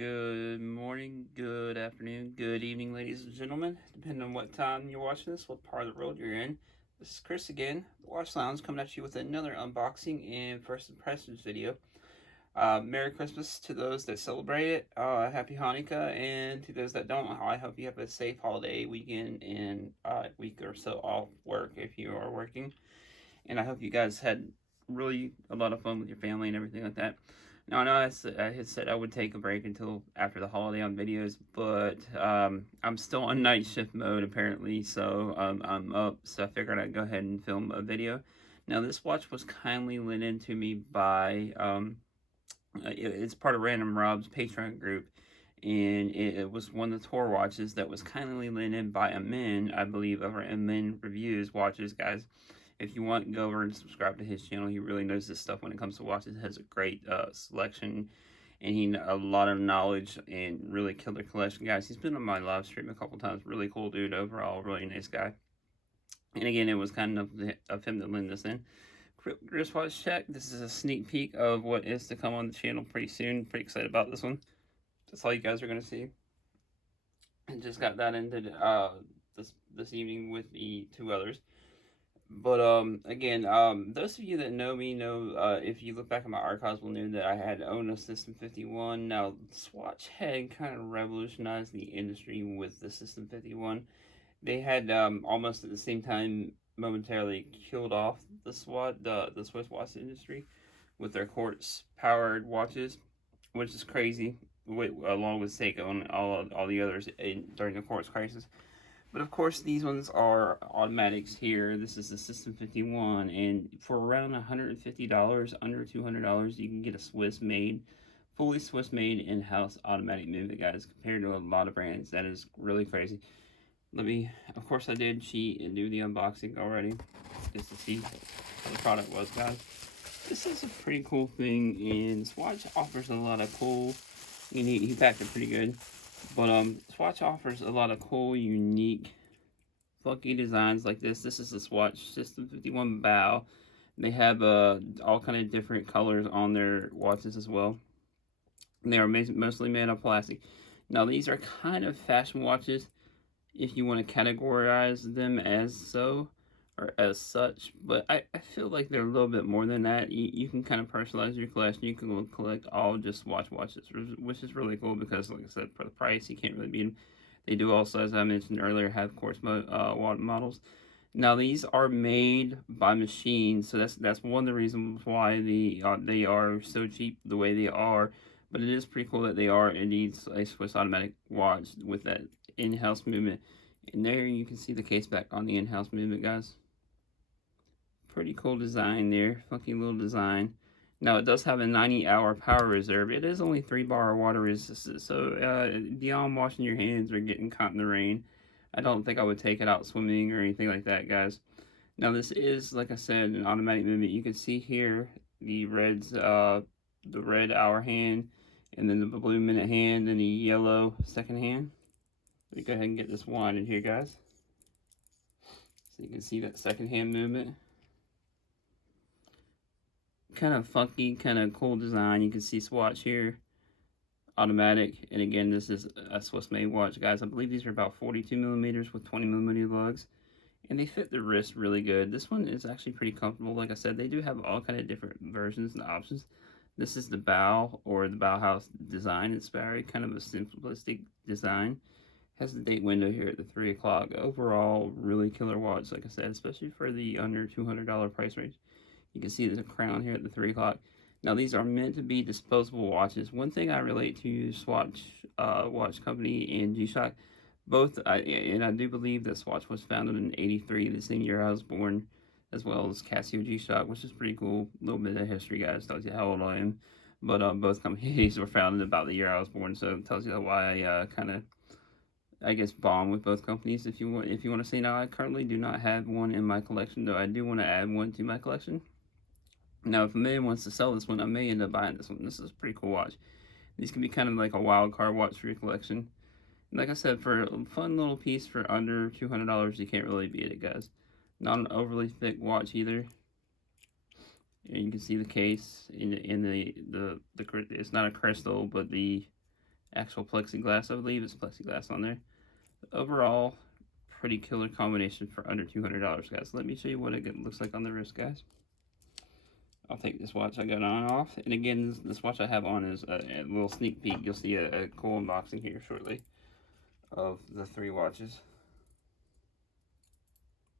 Good morning, good afternoon, good evening, ladies and gentlemen. Depending on what time you're watching this, what part of the world you're in. This is Chris again, the Watch Lounge, coming at you with another unboxing and first impressions video. Merry Christmas to those that celebrate it. Happy Hanukkah, and to those that don't, I hope you have a safe holiday weekend and week or so off work if you are working. And I hope you guys had really a lot of fun with your family and everything like that. Now, I know I had said I would take a break until after the holiday on videos, but I'm still on night shift mode apparently, so I'm up, so I figured I'd go ahead and film a video. Now, this watch was kindly lent in to me by, it's part of Random Rob's Patreon group, and it was one of the tour watches that was kindly lent in by Amin, I believe, over Amin Reviews Watches, guys. If you want, go over and subscribe to his channel. He really knows this stuff when it comes to watches. He has a great selection, and he a lot of knowledge and really killer collection, guys. He's been on my live stream a couple times. Really cool dude overall, really nice guy. And again, it was kind of him to lend this in. Wristwatch check. This is a sneak peek of what is to come on the channel pretty soon. Pretty excited about this one. That's all you guys are gonna see. And just got that into this evening with the two others. But again, those of you that know me know, if you look back at my archives will know that I had owned a System 51. Now, Swatch had kind of revolutionized the industry with the System 51. They had almost at the same time momentarily killed off the Swiss watch industry with their quartz powered watches, which is crazy. Along with Seiko and all the others during the quartz crisis. But of course, these ones are automatics here. This is the System 51, and for around $150, under $200, you can get a fully Swiss-made in-house automatic movement, guys, compared to a lot of brands. That is really crazy. Of course, I did cheat and do the unboxing already, just to see how the product was, guys. This is a pretty cool thing, and Swatch offers a lot of cool, and he packed it pretty good. But Swatch offers a lot of cool, unique, funky designs like this. This is the Swatch System 51 bow. They have all kind of different colors on their watches as well. And they are mostly made of plastic. Now these are kind of fashion watches, if you want to categorize them as so or as such, but I feel like they're a little bit more than that. You can kind of personalize your collection. You can collect all just Swatch watches, which is really cool because, like I said, for the price, you can't really beat them. They do also, as I mentioned earlier, have quartz models. Now these are made by machines, so that's one of the reasons why they are so cheap the way they are. But it is pretty cool that they are indeed a Swiss automatic watch with that in-house movement. And there you can see the case back on the in-house movement, guys. Pretty cool design there, funky little design. Now it does have a 90-hour power reserve. It is only 3-bar water resistant, so beyond washing your hands or getting caught in the rain, I don't think I would take it out swimming or anything like that, guys. Now this is, like I said, an automatic movement. You can see here the red hour hand, and then the blue minute hand, and the yellow second hand. Let me go ahead and get this winded here, guys, so you can see that second hand movement. Kind of funky, kind of cool design. You can see Swatch here, automatic, and again, this is a Swiss-made watch, guys. I believe these are about 42 millimeters with 20 millimeter lugs, and they fit the wrist really good. This one is actually pretty comfortable. Like I said, they do have all kind of different versions and options. This is the bow, or the Bauhaus design inspired, kind of a simplistic design. Has the date window here at the 3 o'clock. Overall, really killer watch, like I said, especially for the under $200 price range. You can see there's a crown here at the 3 o'clock. Now, these are meant to be disposable watches. One thing I relate to Swatch Watch Company and G-Shock, and I do believe that Swatch was founded in '83, the same year I was born, as well as Casio G-Shock, which is pretty cool. A little bit of history, guys, tells you how old I am. But both companies were founded about the year I was born, so it tells you why I kind of, I guess, bond with both companies. If you want to see. Now, I currently do not have one in my collection, though I do want to add one to my collection. Now, if a man wants to sell this one, I may end up buying this one. This is a pretty cool watch. These can be kind of like a wild card watch for your collection. And like I said, for a fun little piece for under $200, you can't really beat it, guys. Not an overly thick watch either. And you can see the case in the it's not a crystal, but the actual plexiglass. I believe it's plexiglass on there. Overall, pretty killer combination for under $200, guys. Let me show you what it looks like on the wrist, guys. I'll take this watch I got on off. And again, this watch I have on is a little sneak peek. You'll see a cool unboxing here shortly of the 3 watches.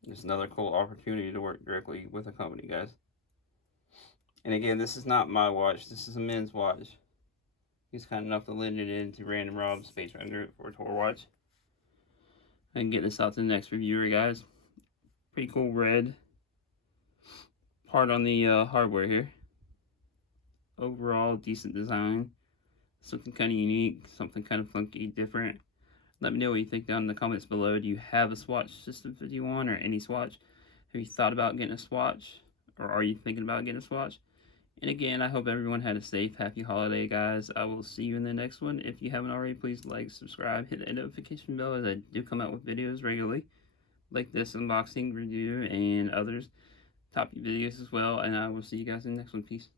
Just another cool opportunity to work directly with a company, guys. And again, this is not my watch. This is a men's watch. He's kind enough to lend it in to Random Rob Space Render for a tour watch. I can get this out to the next reviewer, guys. Pretty cool red part on the hardware here. Overall, decent design. Something kind of unique, something kind of funky, different. Let me know what you think down in the comments below. Do you have a Swatch System 51 or any Swatch? Have you thought about getting a Swatch? Or are you thinking about getting a Swatch? And again, I hope everyone had a safe, happy holiday, guys. I will see you in the next one. If you haven't already, please like, subscribe, hit the notification bell as I do come out with videos regularly. Like this unboxing, review, and others. Top videos as well. And I will see you guys in the next one. Peace.